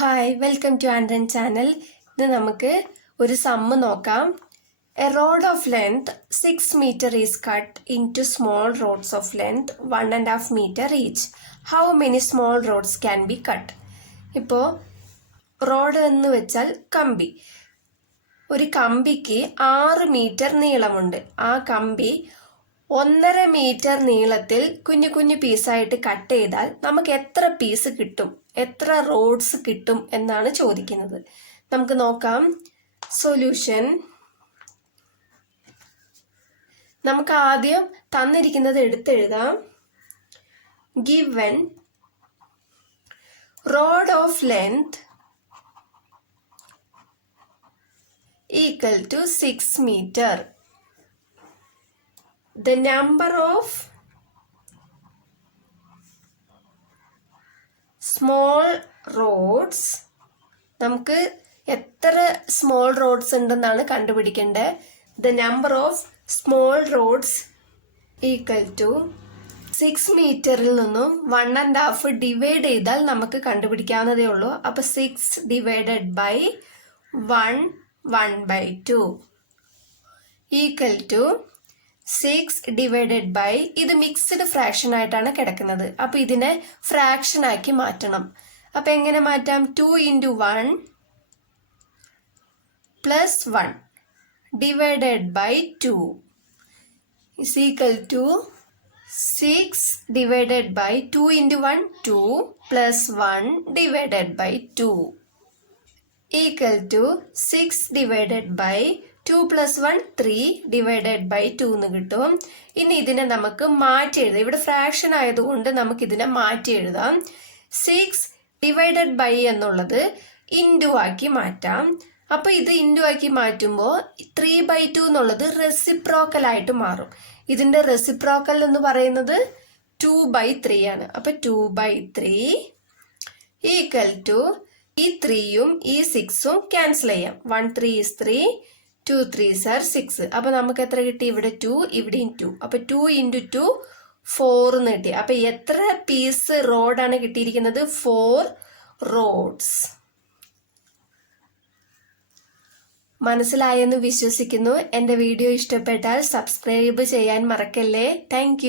Hi welcome to ആൻഡ്രൻ channel. ഇത് നമുക്ക് ഒരു സമ്മ് നോക്കാം. A rod of length 6 meter is cut in to small rods of length 1.5 meter each. How many small rods can be cut? ഇപ്പോൾ rod എന്ന് വെച്ചാൽ കമ്പി. ഒരു കമ്പിക്ക് 6 മീറ്റർ നീളമുണ്ട്. ആ കമ്പി 1.5 മീറ്റർ നീളത്തിൽ കുഞ്ഞു കുഞ്ഞു പീസായിട്ട് കട്ട് ചെയ്താൽ നമുക്ക് എത്ര പീസ് കിട്ടും, എത്ര റോഡ്സ് കിട്ടും എന്നാണ് ചോദിക്കുന്നത്. നമുക്ക് നോക്കാം സൊല്യൂഷൻ. നമുക്ക് ആദ്യം തന്നിരിക്കുന്നത് എടുത്തെഴുതാം. Given rod of length equal to 6 meter. The number of small roads, നമുക്ക് എത്ര സ്മോൾ റോഡ്സ് ഉണ്ടെന്നാണ് കണ്ടുപിടിക്കേണ്ടത്. The number of small roads equal to 6 മീറ്ററിൽ നിന്നും 1.5 ഡിവൈഡ് ചെയ്താൽ നമുക്ക് കണ്ടുപിടിക്കാവുന്നതേ ഉള്ളൂ. അപ്പൊ 6 divided by 1/2 equal to 6 divided by, ഇത് മിക്സ്ഡ് ഫ്രാക്ഷൻ ആയിട്ടാണ് കിടക്കുന്നത്. അപ്പൊ ഇതിനെ ഫ്രാക്ഷൻ ആക്കി മാറ്റണം. അപ്പൊ എങ്ങനെ മാറ്റാം? 2 into 1 plus 1 divided by 2 is equal to 6 divided by 2 into 1 2 plus 1 divided by 2 equal to 6 divided by 2 plus 1 3 divided by 2 എന്ന് കിട്ടും. ഇനി ഇതിനെ നമുക്ക് മാറ്റി എഴുതാം. ഇവിടെ ഫ്രാക്ഷൻ ആയതുകൊണ്ട് നമുക്ക് ഇതിനെ മാറ്റി എഴുതാം. 6 ഡിവൈഡഡ് ബൈ എന്നുള്ളത് ഇൻറ്റു ആക്കി മാറ്റാം. അപ്പൊ ഇത് ഇൻറ്റു ആക്കി മാറ്റുമ്പോൾ 3/2 എന്നുള്ളത് റെസിപ്രോക്കൽ ആയിട്ട് മാറും. ഇതിന്റെ റെസിപ്രോക്കൽ എന്ന് പറയുന്നത് 2/3 ആണ്. അപ്പൊ 2/3 ഈക്വൽ ടു ഈ 3യും ഈ 6ഉം ക്യാൻസൽ ചെയ്യാം. 1 3 is 3, 2 3s are 6. അപ്പൊ നമുക്ക് എത്ര കിട്ടി? ഇവിടെ 2, ഇവിടെയും 2. അപ്പൊ 2 into 2 4 എന്ന് കിട്ടി. അപ്പൊ എത്ര പീസ് റോഡാണ് കിട്ടിയിരിക്കുന്നത്? 4 റോഡ്സ്. മനസ്സിലായെന്ന് വിശ്വസിക്കുന്നു. എന്റെ വീഡിയോ ഇഷ്ടപ്പെട്ടാൽ സബ്സ്ക്രൈബ് ചെയ്യാൻ മറക്കല്ലേ. താങ്ക്